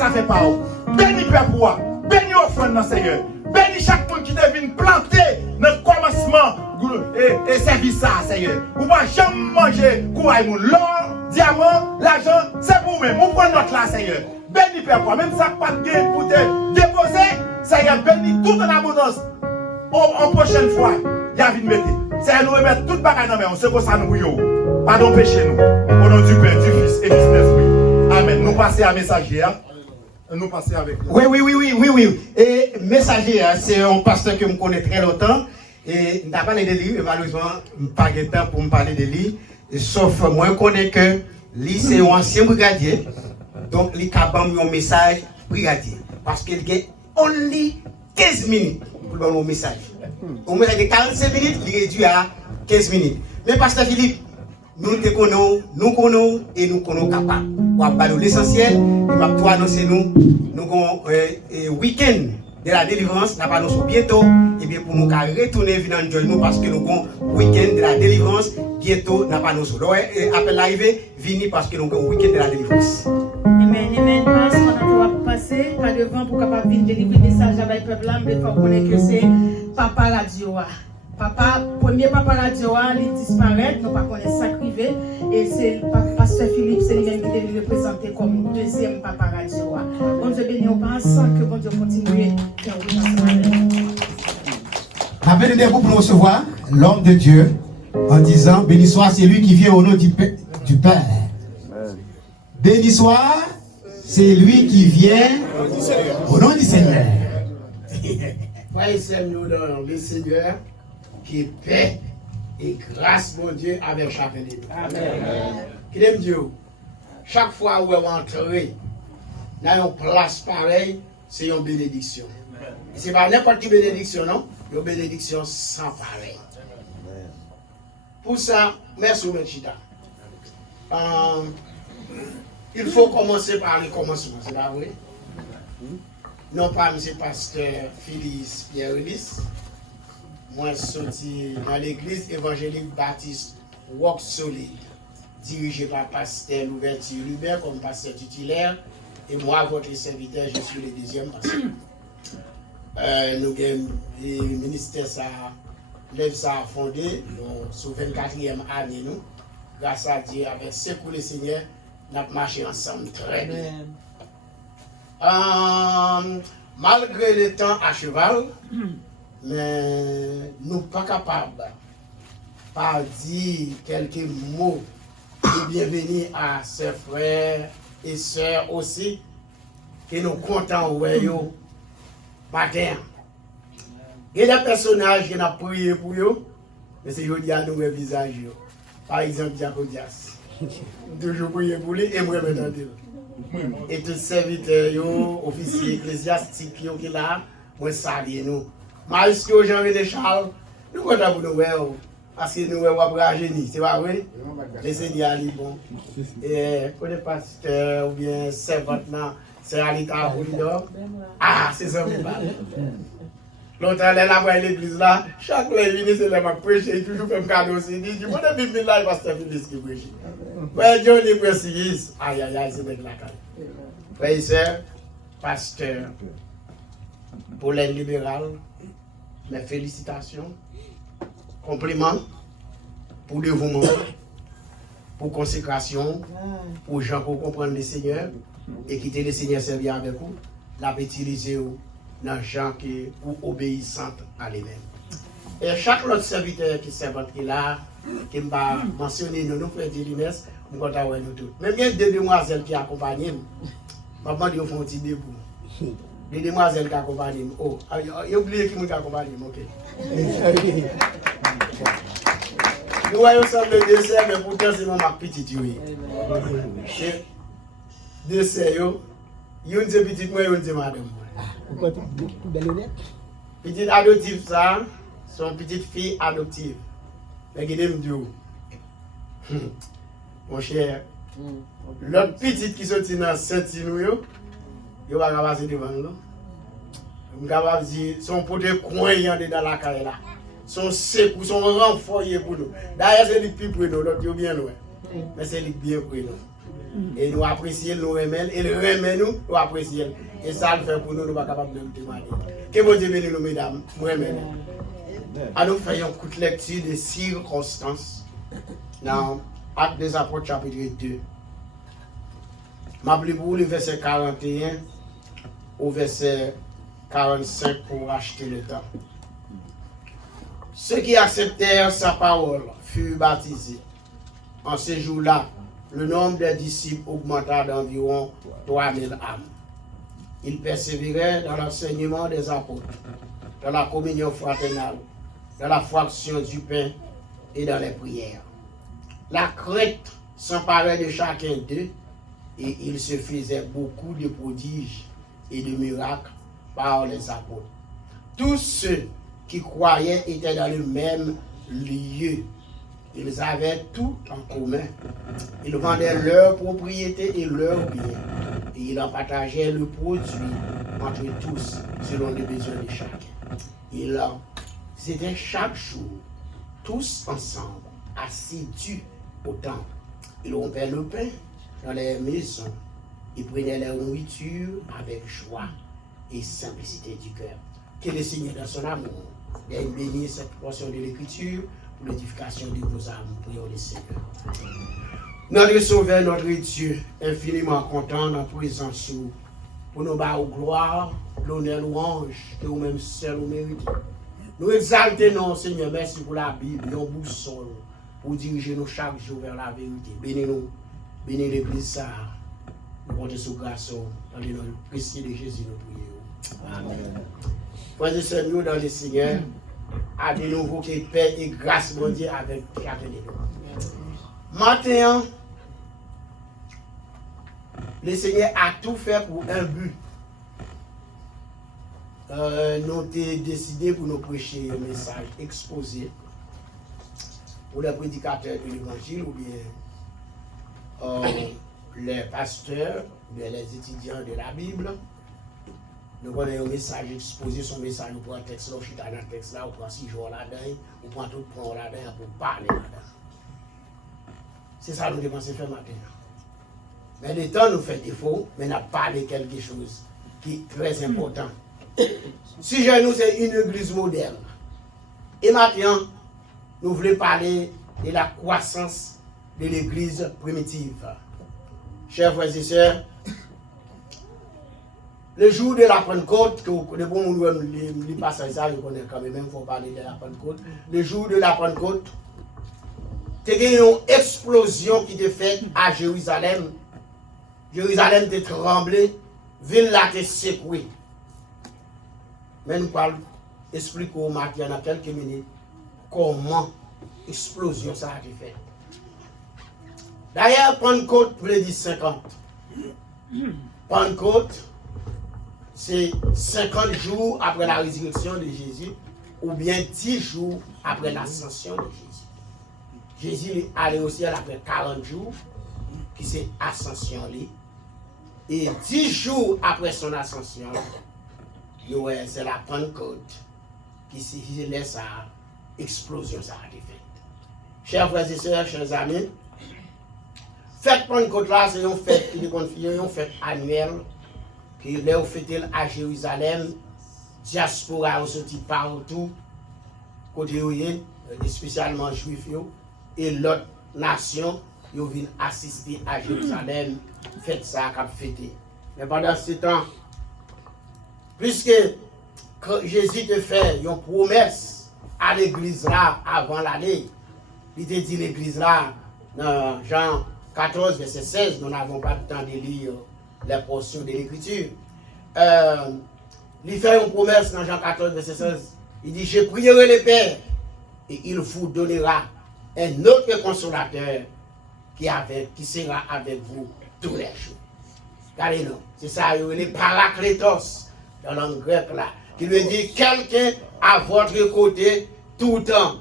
ça fait pas. Bénis peuple, bénis offrande, Seigneur. Bénis chaque monde qui devine planter dans le commencement et service ça, Seigneur. Ou pas jamais manger courage, l'or, diamant, l'argent, c'est pour vous-même. Vous prenez notre là, Seigneur. Bénis peuple, même ça pas de gain pour te déposer, Seigneur, bénis tout en abondance. En prochaine fois, il y a une mettre. C'est nous remettre toute bagaille dans la main, c'est comme ça nous bouillons. Pardon, péché nous. Au nom du Père, du Fils et du Saint-Esprit. Amen. Nous passons à messager. Nous passons avec nous. Oui. Et messager, c'est un pasteur que je connais très longtemps. Et je n'ai pas parlé de lui, malheureusement, je n'ai pas de temps pour me parler de lui. Sauf moi, je connais que lui, c'est un ancien brigadier. Donc, il a un message brigadier. Parce qu'il a only 15 minutes pour donner un message. Au message de 45 minutes, il est réduit à 15 minutes. Mais pasteur Philippe, nous te connaissons, et nous connaissons capables. On va parler l'essentiel, il va tout annoncer nous avons un week-end de la délivrance, nous allons bientôt, et bien pour nous retourner venir nous parce que nous avons un week-end de la délivrance, bientôt nous allons nous après l'arrivée, venir parce que nous avons un week-end de la délivrance. Amen. Parce qu'on a passé par devant pour capable venir délivrer le message avec le peuple là, mais il faut connaître que c'est Papa Radio. Papa, premier Papa Radio, il disparaît, nous ne pas connaître ça privé. Et c'est Pasteur Philippe, c'est lui-même qui est représenté comme deuxième Papa Radio. Bon Dieu béni, on pense que bon Dieu continue à faire Ma bénédiction pour nous recevoir l'homme de Dieu en disant béni soit celui qui vient au nom du Père. Béni soit c'est lui qui vient au nom du Seigneur. Frères nous dans le Seigneur. Qui est paix et grâce, mon Dieu, avec chacun de nous. Amen. Qu'il aime Dieu. Chaque fois où on entre dans une place pareille, c'est une bénédiction. Ce n'est pas n'importe quelle bénédiction, non? Une bénédiction sans pareil. Pour ça, merci, M. Chita. Il faut commencer par le commencement, c'est pas vrai? Non pas M. Pasteur Phyllis Pierre-Ulysse. Moi, je suis dans l'église évangélique baptiste Walk Solid, dirigée par Pasteur Louverture Lubert comme pasteur titulaire. Et moi, votre serviteur, je suis le deuxième pasteur. Nous avons le ministère, lève ça a fondé, sur 24e année, nous. Grâce à Dieu, avec ce pour le Seigneur, nous avons marché ensemble très bien. Malgré le temps à cheval, mais nous ne sommes pas capables de dire quelques mots de bienvenue à ses frères et sœurs aussi, que nous comptons de matin. Il y a des personnages qui ont prié pour eux, mais c'est eux qui ont nos visages. Par exemple, Diacodias. Toujours prié pour lui et moi maintenant. Et tous les serviteurs, officiers ecclésiastiques qui sont là, moi salue nous. Maïs aux gens de Charles, nous comptons pour nous voir, parce que nous avons un génie, c'est pas vrai? Le Seigneur est bon. Et pour les pasteurs ou bien servantes, c'est Alita Apollidor. Ah, c'est ça, mais pas. L'autre, elle est là à l'église là, chaque fois qu'il vient, c'est là pour prêcher, il toujours fait un cadeau aussi. Il dit, je vais vivre là, pasteur Phyllis qui prêche. Ouais, Johnny précise. Aïe, c'est avec la caille. Frère et sœurs, pasteur, pour l'aide libérale, mes félicitations, compliments pour le dévouement, pour consécration, pour gens pour comprendre le Seigneur et quitter le Seigneur servir avec vous, la utiliser dans les gens qui sont obéissants à lui-même. Et chaque autre serviteur qui servante qui est là, qui m'a mentionné, nous frères Délines, nous comptons nous tous. Même il y a deux demoiselles qui accompagnent, maman dit au fond petit debout. Les demoiselles qui accompagnent. Oh, il a oublié qui m'a accompagné, ok. Nous voyons ça le dessert, mais pourtant c'est mon petit oui. Dessert, il y a une petite moi, il y a une madame. Petite adoptive, ça, son petite fille adoptive. Mais qui aime Dieu. Mon cher, l'autre petite qui sortit dans Saint-Inou, il va passer devant nous. Je vais dire, son pote coin dans la carrière là. Son sec ou son renfort pour nous. D'ailleurs, c'est lui qui pour nous, l'autre bien loin. Mais c'est lui bien pour nous. Et nous apprécions, nous remercions, et le remercions, nous apprécions. Et ça le fait pour nous, nous ne sommes pas capables de témoigner. Que bon Dieu bénisse nous, mesdames, nous remercions. À nous faire une courte lecture de circonstances dans Actes des Apôtres, chapitre 2. Je vais vous le verset 41 au verset 45 pour acheter le temps. Ceux qui acceptèrent sa parole furent baptisés. En ce jour-là, le nombre des disciples augmenta d'environ 3000 âmes. Ils persévéraient dans l'enseignement des apôtres, dans la communion fraternelle, dans la fraction du pain et dans les prières. La crainte s'emparait de chacun d'eux et il se faisait beaucoup de prodiges et de miracles par les apôtres. Tous ceux qui croyaient étaient dans le même lieu. Ils avaient tout en commun. Ils vendaient leurs propriétés et leurs biens. Et ils en partageaient le produit entre tous, selon les besoins de chacun. Ils étaient chaque jour, tous ensemble, assidus au temple. Ils rompaient le pain dans les maisons. Ils prenaient leur nourriture avec joie et simplicité du cœur. Que le Seigneur, dans son amour, vienne bénir cette portion de l'Écriture pour l'édification de vos âmes. Prions le Seigneur. Notre Sauveur, notre Dieu, infiniment content dans la présence pour nous battre gloire, l'honneur, louange, que vous-même seul vous méritez. Nous exaltons, Seigneur, merci pour la Bible, nos boussoles, pour diriger nous chaque jour vers la vérité. Bénis-nous, bénis l'Église, ça. Nous comptons sous grâce, dans le nom précieux de Jésus, nous prions. Amen. Frères et sœurs, nous dans le Seigneur, à de nouveau que paix et grâce, bon Dieu, avec chacun de nous. Maintenant, le Seigneur a tout fait pour un but. Nous avons décidé pour nous prêcher un message exposé pour les prédicateurs de l'évangile ou bien les pasteurs, ou bien les étudiants de la Bible. Nous avons un message exposé, son message, on prend un texte là, on chute dans le texte là, on prend 6 jours là-dedans, on prend tout le temps là-dedans pour parler là-dedans. C'est ça que nous devons faire maintenant. Mais le temps nous fait défaut, mais nous avons parlé de quelque chose qui est très important. Si nous c'est une église moderne. Et maintenant, nous voulons parler de la croissance de l'église primitive. Chers frères et sœurs, le jour de la Pentecôte, que le bon monde les passages, ça, je connais quand même, il faut parler de la Pentecôte. Le jour de la Pentecôte, il y a eu une explosion qui était faite à Jérusalem. Jérusalem était tremblée, ville là était secouée. Mais nous parlons, expliquons maintenant dans quelques minutes comment l'explosion ça a été faite. D'ailleurs, Pentecôte veut dire 50. Pentecôte, c'est 50 jours après la résurrection de Jésus, ou bien 10 jours après l'ascension de Jésus. Jésus est allé au ciel après 40 jours, qui c'est ascension. Et 10 jours après son ascension, c'est la Pentecôte qui laisse sa explosion, ça a été fait. Chers frères et sœurs, chers amis, fête Pentecôte là, c'est une fête qui est confiée, une fête annuelle qui est fêtée à Jérusalem, diaspora sorti partout, côté spécialement juifs et l'autre nation, ils viennent assister à Jérusalem, fête ça qu'a fêté. Mais pendant ce temps, puisque Jésus te fait une promesse à l'église là avant l'année, il te dit l'église là, dans Jean 14, verset 16, nous n'avons pas le temps de lire les portions de l'écriture. Il fait une promesse dans Jean 14, verset 16. Il dit, je prierai le Père et il vous donnera un autre consolateur qui sera avec vous tous les jours. Regardez-nous, c'est ça, les paraklétos dans la langue grecque là, qui veut dire quelqu'un à votre côté tout le temps,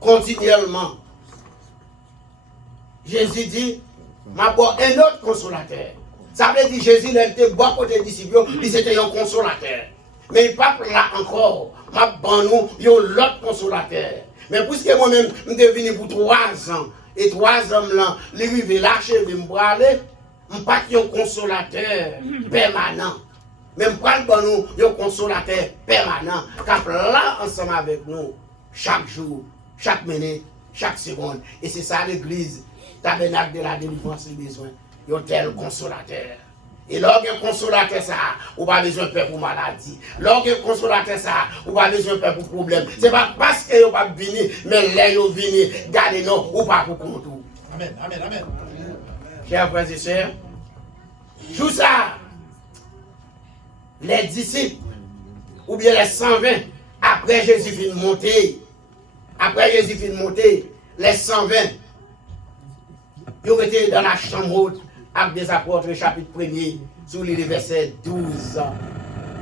continuellement. Jésus dit, m'a bon un autre consolateur. Ça veut dire Jésus il était bon côté disciples, il était un consolateur. Mais il pas là encore, m'a bon nous, il y a l'autre consolateur. Mais puisque moi-même, je suis venu pour 3 ans, et 3 hommes là, les rives lâchés, ils me aller, pas un consolateur permanent. Même pas nous un consolateur permanent. Qui là ensemble avec nous chaque jour, chaque minute, chaque seconde. Et c'est ça l'église, tabernacle de la délivrance, les besoins. Il y a tel consolateur. Et lorsque un consolateur ça, on pas besoin de peur pour maladie. Lorsque un consolateur ça, on pas besoin de peur pour problème. C'est pas parce que vous pas venir, mais les vous venir, gardez nous ou pas pour compte. Amen, amen, amen. Chers frères et sœurs, tout ça, les disciples, ou bien les 120, après Jésus fin monter, les 120, ils ont été dans la chambre haute avec des apôtres, le chapitre 1er, sur les versets 12,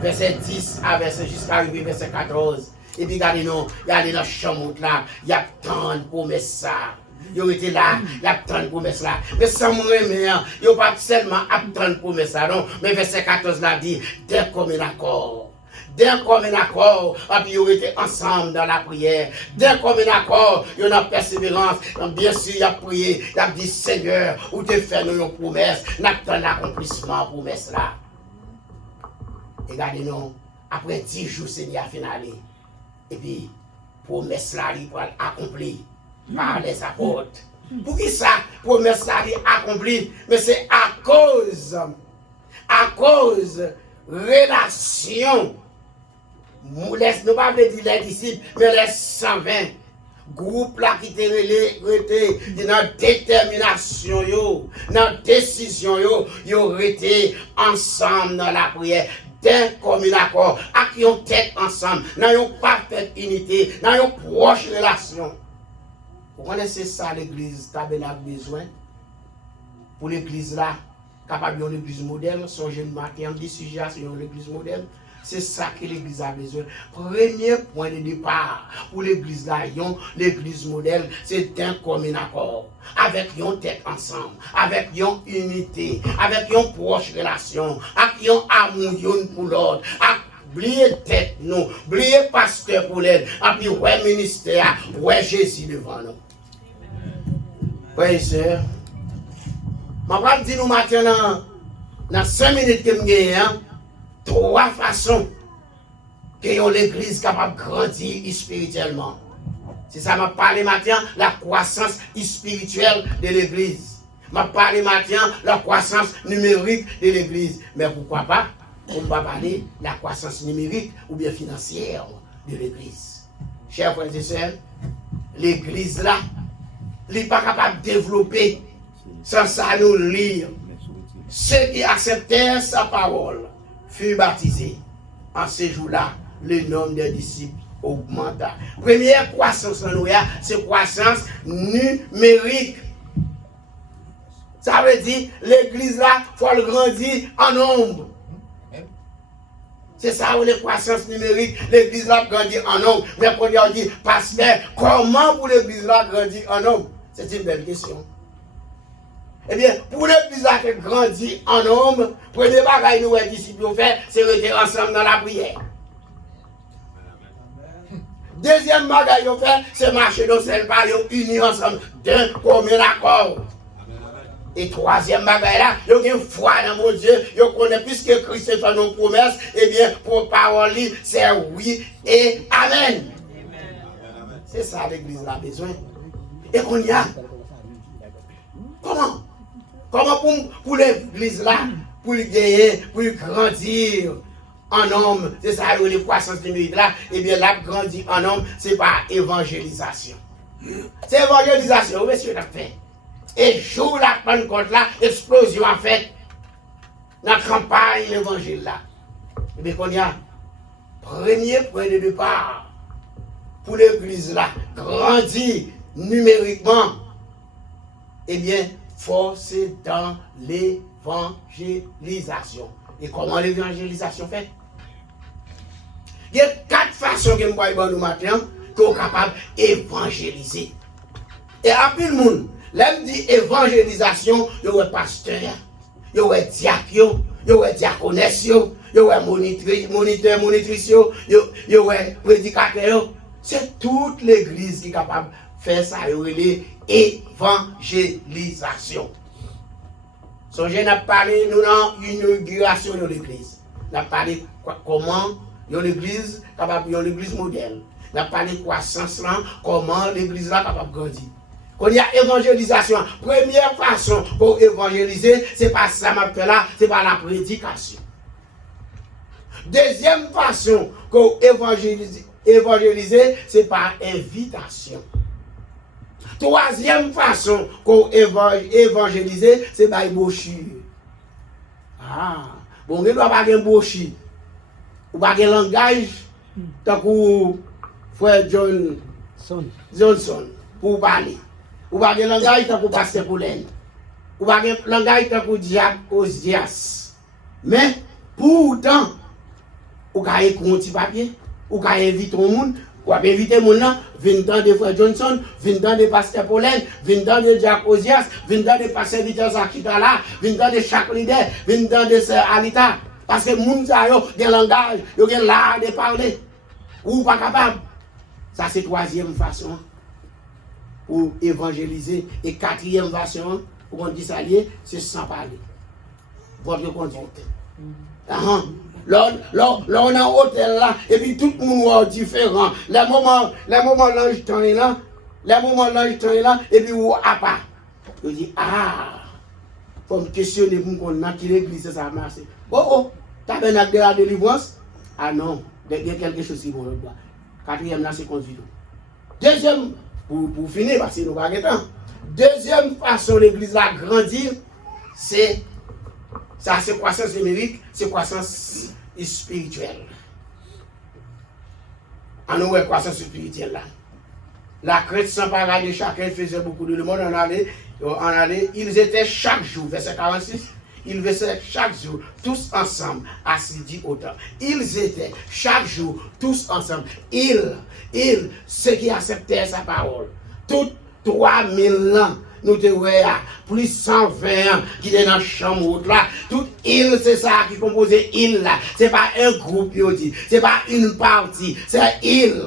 verset 10 à verset jusqu'à arriver verset 14. Et puis regardez dans la chambre haute là, il y a tant de promesses ça. Ils ont été là, il y a tant de promesses là. Mais sans moi, ils n'ont pas seulement tant de promesses là, non. Mais verset 14 là dit, d'un commun accord. D'un commun accord, et puis ils ont été ensemble dans la prière. D'un commun accord, il y a une persévérance. Donc, bien sûr, il a prié, il a dit, Seigneur, où tu fais nous une promesse, n'attends l'accomplissement promesse là. Et regardez-nous, après 10 jours, Seigneur a finali. Et puis, promesse là, il va accomplir par les apôtres. Pour qui ça, promesse là, il accomplit? Mais c'est à cause relation. Nous ne pas dire les disciples, mais les 120 groupes là qui étaient dans détermination, dans décision, ils ont été ensemble dans la prière, d'un commun accord, avec une tête ensemble, dans une parfaite unité, dans une proche relation. Vous connaissez ça, l'église tabernacle besoin? Pour l'église là, capable d'une église modèle, son jeune matin, on dit sujet sur l'église modèle. C'est ça que l'église a besoin. Premier point de départ pour l'église là, l'église modèle, c'est un commun accord. Avec une tête ensemble, avec une unité, avec une proche relation, avec un amour pour l'autre. Oubliez tête nous, oubliez pasteur pour l'aide, et puis ouais ministère, ouais Jésus devant nous. Oui, sœur. Je vais dire nous maintenant, dans 5 minutes que je gagne, 3 façons que l'église est capable de grandir spirituellement. C'est ça que je parle maintenant, la croissance spirituelle de l'église. Je parle maintenant, la croissance numérique de l'église. Mais pourquoi pas? On va parler de la croissance numérique ou bien financière de l'église. Chers frères et sœurs, l'église là, elle n'est pas capable de développer sans ça nous lire. Ceux qui acceptèrent sa parole furent baptisés. En ce jour-là, le nombre des disciples augmenta. Première croissance dans nous, c'est croissance numérique. Ça veut dire l'église là, il faut le grandir en nombre. C'est ça où les croissances numériques, l'église là grandit en nombre. Mais quand on dit, pasteur, comment pour l'église là grandir en nombre? C'est une belle question. Eh bien, pour l'église là qui grandit en nombre, premier bagage nous les disciples ont fait, c'est rester ensemble dans la prière. Deuxième bagage ont fait, c'est marcher dans celle pas, unis ensemble d'un commun accord. Et troisième bagage là, il y a une foi dans mon Dieu, il connaît plus que Christ fait nos promesses, eh bien, pour parole, c'est oui et amen. C'est ça l'église a besoin. Et qu'on y a. Comment? Comment pour l'église là, pour gagner, pour grandir en homme, c'est ça les croissance numérique là, eh bien là, grandir en homme, c'est par évangélisation. C'est évangélisation, monsieur l'a fait. Et jour la Pentecôte là, explosion en fait, dans la campagne l'évangile là. Et bien qu'on y a, premier point de départ pour l'église là, grandir numériquement, eh bien, forcer dans l'évangélisation. Et comment l'évangélisation fait? Il y a 4 façons que nous voyons nous matin qu'on est capable d'évangéliser. Et après le monde, là, on dit évangélisation, il y a pasteur, il y a diacre, il y a diaconesse, il y a moniteur, monitrice, il y a prédicateur. C'est toute l'église qui est capable de faire ça, l'évangélisation. Songez, n'a parlé, nous, dans l'inauguration de l'église. N'a parlé comment l'église capable de l'église modèle. N'a parlé croissance là, comment l'église là capable de grandir. Quand il y a évangélisation, première façon pour évangéliser, c'est pas ça m'a fait là, c'est pas la prédication. Deuxième façon pour évangéliser, c'est par invitation. Troisième façon pour évangéliser, c'est par brochure. Ah, bon, on ne doit pas avoir un brochure. Ou pas un langage, tant que frère Johnson, pour parler. Ou pas un langage, tant que pasteur Poulen. Ou pas un langage, tant que Diacre Osias. Mais, pourtant, ou ka écrire un petit papier, ou ka inviter tout le monde, ou inviter le monde, venir de frère Johnson, venir de pasteur Paulen, venir de Diacre Osias, venir de pasteur Victor Zakitala, venir de chaque leader, venir de sœur Alita. Parce que les gens ont un langage, ils ont l'art de parler. Ou pas capable. Ça, c'est la troisième façon pour évangéliser. Et quatrième façon, pour qu'on dise ça, c'est sans parler. Votre conduite. Là, on a un hôtel là, et puis tout le monde est différent. Les moments l'ange est là, et puis où à part. Je dis, faut me questionner pour qu'on a qui l'église, ça marche. Oh, tabernacle de la délivrance? Ah non, il y a quelque chose qui est bon là-bas. Quatrième là, c'est conduite. Deuxième, pour finir, parce que nous n'avons pas de temps. Deuxième façon l'église a grandir, c'est ça, c'est croissance numérique, c'est croissance spirituelle. En nous, croissance spirituelle là. La crête sans parler, chacun faisait beaucoup de monde en allait, ils étaient chaque jour, verset 46, ils étaient chaque jour, tous ensemble, assidus au temple. Ils étaient chaque jour, tous ensemble. Ils, ceux qui acceptaient sa parole, toutes 3000 ans. Nous te voyons, plus 120 ans qui est dans la chambre là. Toute île, c'est ça qui compose île là. Ce n'est pas un groupe, ce n'est pas une partie, c'est île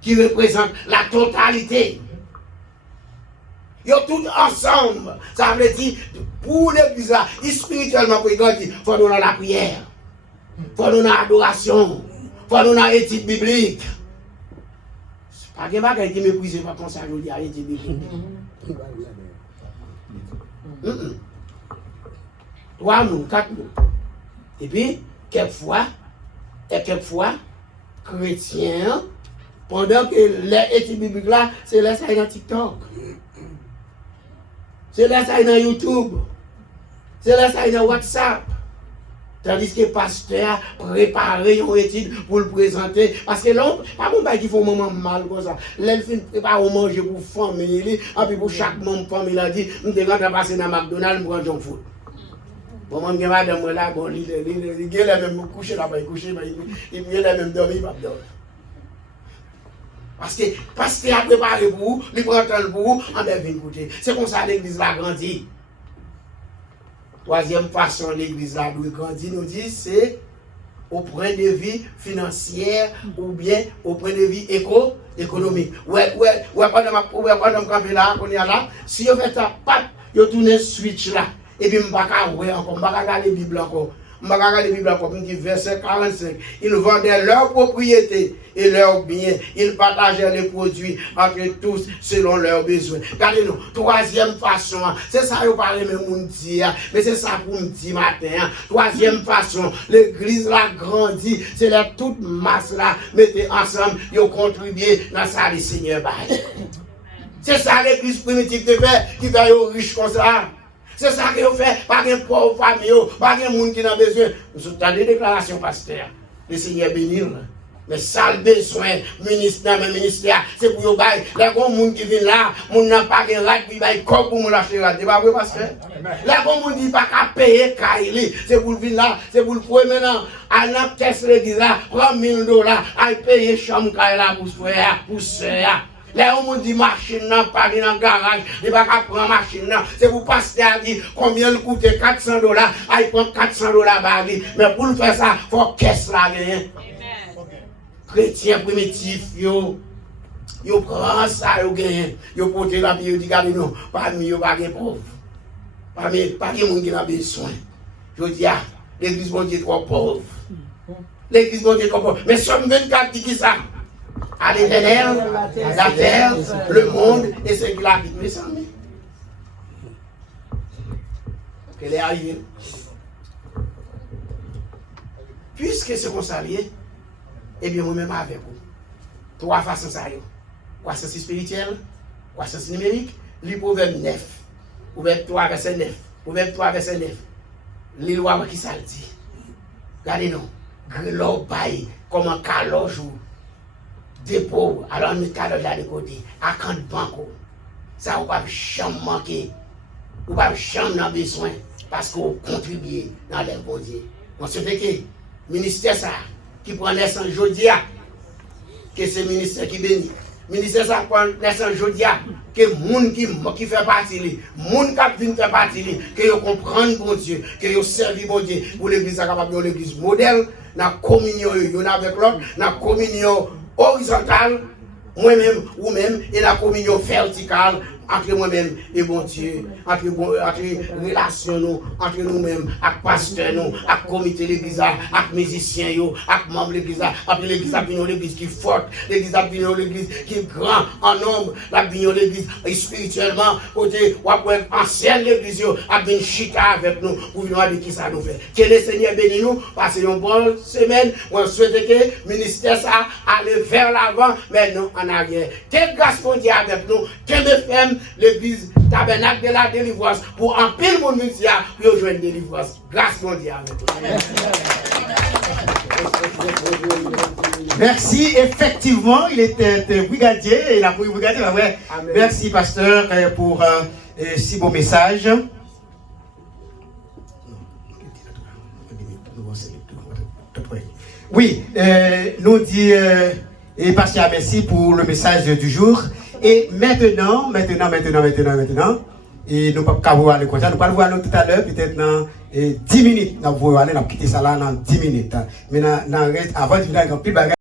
qui représente la totalité. Ils sont tous ensemble. Ça veut dire, pour l'église là, spirituellement pour grandir, il faut nous dans la prière, il faut nous dans l'adoration, il faut nous dans l'étude biblique. C'est pas que bagage qui méprise pas comme ça, je dis à l'étude biblique. 3 mots, 4 mots. Et puis, quelquefois, chrétiens, pendant que l'étude biblique là, c'est là ça dans TikTok. C'est là ça dans YouTube. C'est là ça dans WhatsApp. Tandis que le pasteur prépare une étude pour le présenter. Parce que l'homme, pas bon qu'il faut un moment mal comme ça. L'elfine prépare à manger pour famille, et puis pour chaque membre de famille, il a dit, nous devons passer dans McDonald's pour prendre un food. Bon, moi, madame, là, bon, il est même couché là-bas, il couché, il est même dormir, il va dormir. Parce que le pasteur a préparé pour vous, il prend le pour vous, on devient écouter. C'est comme ça l'église va grandir. Troisième façon l'église là doit grandir, nous dit, c'est au point de vue financier ou bien au point de vue économique. Ouais, pendant que là, on est là, si on fait ça, on tourne switch là, et puis on ne va pas regarder la Bible encore. Verset 45. Ils vendaient leurs propriétés et leurs biens. Ils partageaient les produits entre tous selon leurs besoins. Regardez-nous, troisième façon, c'est ça que vous parlez, mais c'est ça pour me dire matin. Troisième façon, l'église là grandit, c'est la toute masse là, mettez ensemble, ils ont contribué dans ça, les Seigneur. C'est ça l'église primitive qui fait riche comme ça. C'est ça que vous faites, pas de pauvres familles, pas de monde qui n'a besoin. Nous avons des déclarations, pasteur. Le Seigneur bénit. Mais ça le besoin, ministère, c'est pour vous bailler. Les gens qui viennent là, ils n'ont pas de right, ils baillent comme pour nous lâcher là. C'est pas vrai, pasteur? Les gens qui disent pas qu'à payer, c'est pour venir là, c'est pour le prendre maintenant. À la caisse l'église là, prendre $1000, à payer chambre là pour frère, pour soeur. Les gens qui disent machine n'a pas dans le garage, ils ne vont pas prendre machine. C'est pour passer à dire combien il coûte $400, ils prennent $400 par lui. Mais pour le faire ça, il faut caisse là gagner. Chrétiens primitifs, ils prennent ça, ils gagnent. Ils portent la vie, ils disent regardez nous, parmi eux, pas de pauvres. Pas de monde qui a besoin. Je dis, l'église bon Dieu est trop pauvre. L'église bon Dieu est trop pauvre. Mais Somme 24 dit qui ça? À l'éternel, la terre, le monde et ce qu'il habite. Mes amis. Qu'elle est arrivée. Puisque c'est comme ça lié, eh bien, moi-même avec vous. Trois façons ça y est. Croissance spirituelle, croissance numérique, le proverbe 9. Proverbe 3, verset 9. Proverbe 3, verset 9. Les lois qui ça dit. Regardez-nous. Grelo bail, comme un caloge ou dépôt, alors nous caloge là de côté, à quand banco. Ça, on va jamais manquer. On va jamais besoin parce qu'on contribue dans les bon Dieu. On se fait que ministère ça, qui prend naissance aujourd'hui, que c'est le ministère qui bénit. Ministère ça prend naissance aujourd'hui, que les gens qui fait partie, les gens qui fait partie, que ils comprennent bon Dieu, que ils servent bon Dieu, pour l'église capable de l'église modèle, dans la communion avec l'autre, dans la communion horizontale, moi-même ou même, et la communion verticale, entre moi-même et bon Dieu, entre relation nous, entre nous-mêmes, avec pasteur nous, avec comité l'église, avec musiciens, avec membres de l'église, avec l'église l'église qui est forte, l'église l'église qui est grand en nombre, l'église spirituellement, côté, ou après ancienne l'église, avec chita avec nous, pour venir dire qui ça nous fait. Que le Seigneur bénisse nous, passez une bonne semaine, on souhaite que le ministère ça aille vers l'avant, mais non en arrière. Quelle grâce pour Dieu avec nous, quelle femme l'église tabernacle de la délivrance pour en pile mon ministère pour jouer une délivrance. Grâce mondiale. Merci. Effectivement, il était brigadier et il a pris brigadier. Ouais. Merci, pasteur, pour si beau message. Oui, nous dit et pasteur, merci pour le message du jour. Et maintenant, et nous ne pouvons pas voir aller comme ça, nous ne pouvons pas voir tout à l'heure, peut-être dans 10 minutes, nous pouvons aller, nous quitter ça là dans 10 minutes. Mais avant de venir avec un petit bagage,